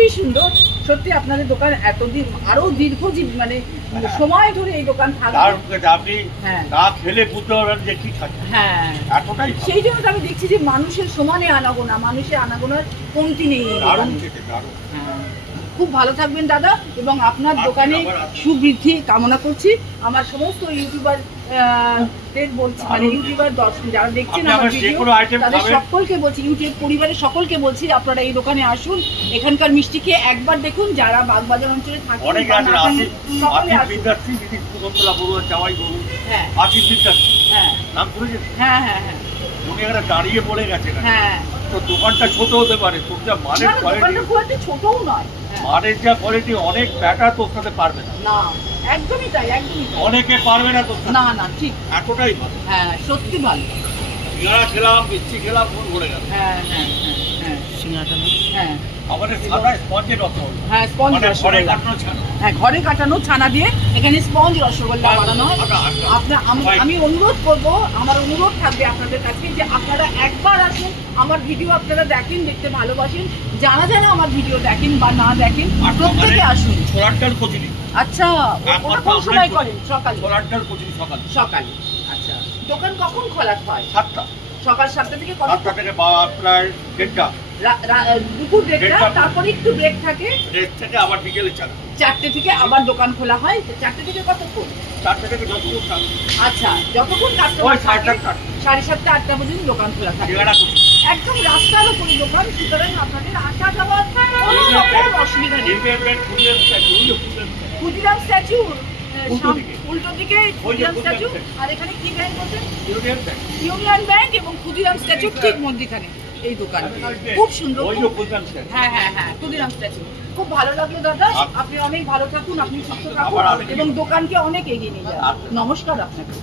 খুবই সুন্দর সত্যি আপনাদের দোকান এতদিন আরো দীর্ঘজীবী মানে সময় ধরে এই দোকান থাকবে। আপনি না খেলে বুঝতে পারবেন যে কি থাকে। হ্যাঁ এতটাই সেই জন্য আমি দেখছি যে মানুষের সমানে আনাগোনা, মানুষের আনাগোনার কমতি নেই। খুব ভালো থাকবেন দাদা, এবং আপনার দোকানে সুবৃদ্ধি কামনা করছি। আমার সমস্ত ইউটিউবার বলছি, মানে ইউটিউবার দর্শক যারা দেখছেন আমার ভিডিও তাদের সকলকে বলছি, ইউটিউব পরিবারের সকলকে বলছি আপনারা এই দোকানে আসুন, এখানকার মিষ্টি খেয়ে একবার দেখুন। যারা বাগবাজার অঞ্চলে থাকেন সকলে আসুন। হ্যাঁ হ্যাঁ হ্যাঁ উনি এখানে দাঁড়িয়ে পড়ে গেছেন। হ্যাঁ তো দোকানটা ছোট হতে পারে, তোর যা মানের কোয়ালিটি ছোটও নয়, মানের যা কোয়ালিটি অনেক ব্যাটা তোর সাথে পারবে না। না একদমই তাই, একদমই অনেকে পারবে না তোর সাথে। না না ঠিক, এতটাই ভালো। হ্যাঁ সত্যি ভালো। সিঙ্গাড়া খেলাম, মিষ্টি খেলাম, মন ভরে গেল। হ্যাঁ হ্যাঁ হ্যাঁ সিঙ্গাড়াটা হ্যাঁ আমাদের সাদা স্পঞ্জের রসগোল্লা। হ্যাঁ স্পঞ্জ রসগোল্লা, হ্যাঁ ঘরে কাটানো ছানা দিয়ে এখানে স্পঞ্জ রসগোল্লা বানানো হয়। আমি অনুরোধ করব, আমার অনুরোধ থাকবে আপনাদের কাছে যে আপনারা একবার আসুন, আমার ভিডিও আপনারা দেখেন, দেখতে ভালোবাসেন, যারা যারা আমার ভিডিও দেখেন বা না দেখেন প্রত্যেকে আসুন। ছোলার কচুরি। আচ্ছা ওটা কোন সময় করেন? সকালে? ছোলার কচুরি সকালে। আচ্ছা দোকান কখন খোলা হয়? 7টা। সকাল 7টা থেকে কত? 7টা থেকে প্রায় 1:30টা। দুপুর 1:30, তারপরে একটু ব্রেক থাকে, ব্রেক থেকে আবার বিকেলে 4টে থেকে আবার দোকান খোলা হয়। 4টে থেকে কতক্ষণ? 4টে থেকে যতক্ষণ থাকে। আচ্ছা যতক্ষণ কাস্টমার থাকে 7:30 8টা পর্যন্ত দোকান খোলা থাকে। একদম রাস্তার উপরে দোকান, সুতরাং আপনাদের আসা যাওয়ার কোনো রকম অসুবিধা নেই। ক্ষুদিরাম স্ট্যাচু উল্টো দিকে ক্ষুদিরাম স্ট্যাচু, আর এখানে কি ব্যাংক বলছেন? ইউনিয়ন ব্যাংক এবং ক্ষুদিরাম স্ট্যাচু ঠিক মধ্যখানে এই দোকান। খুব সুন্দর। হ্যাঁ হ্যাঁ হ্যাঁ ক্ষুদিরাম স্ট্যাচু। খুব ভালো লাগলো দাদা, আপনি অনেক ভালো থাকুন, আপনি সুস্থ থাকুন এবং দোকানকে অনেক এগিয়ে নিয়ে যান। নমস্কার আপনাকে।